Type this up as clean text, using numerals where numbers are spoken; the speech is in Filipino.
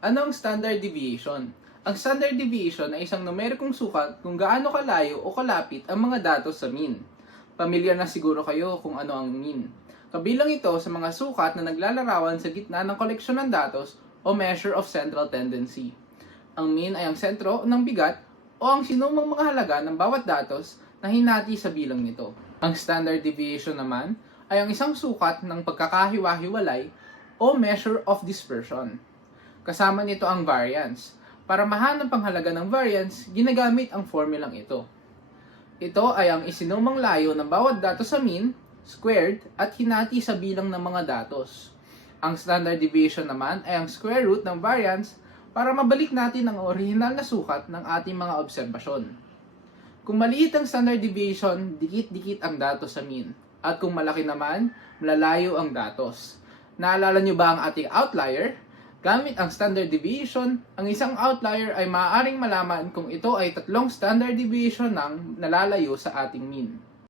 Ano ang standard deviation? Ang standard deviation ay isang numerikong sukat kung gaano kalayo o kalapit ang mga datos sa mean. Pamilyar na siguro kayo kung ano ang mean. Kabilang ito sa mga sukat na naglalarawan sa gitna ng koleksyon ng datos o measure of central tendency. Ang mean ay ang sentro ng bigat o ang sinumang mga halaga ng bawat datos na hinati sa bilang nito. Ang standard deviation naman ay ang isang sukat ng pagkakahiwa-hiwalay o measure of dispersion. Kasama nito ang variance. Para mahanap ang halaga ng variance, ginagamit ang formulang ito. Ito ay ang isinumang layo ng bawat datos sa mean, squared, at hinati sa bilang ng mga datos. Ang standard deviation naman ay ang square root ng variance para mabalik natin ang orihinal na sukat ng ating mga obserbasyon. Kung maliit ang standard deviation, dikit-dikit ang datos sa mean. At kung malaki naman, malalayo ang datos. Naalala nyo ba ang ating outlier? Gamit ang standard deviation, ang isang outlier ay maaaring malaman kung ito ay tatlong standard deviation ng nalalayo sa ating mean.